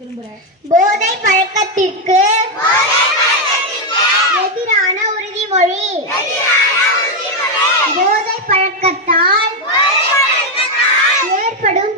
விரும்புறேன் போதை பழக்கத்திற்கு எதிரான உறுதிமொழி. போதை பழக்கத்தால் ஏற்படும்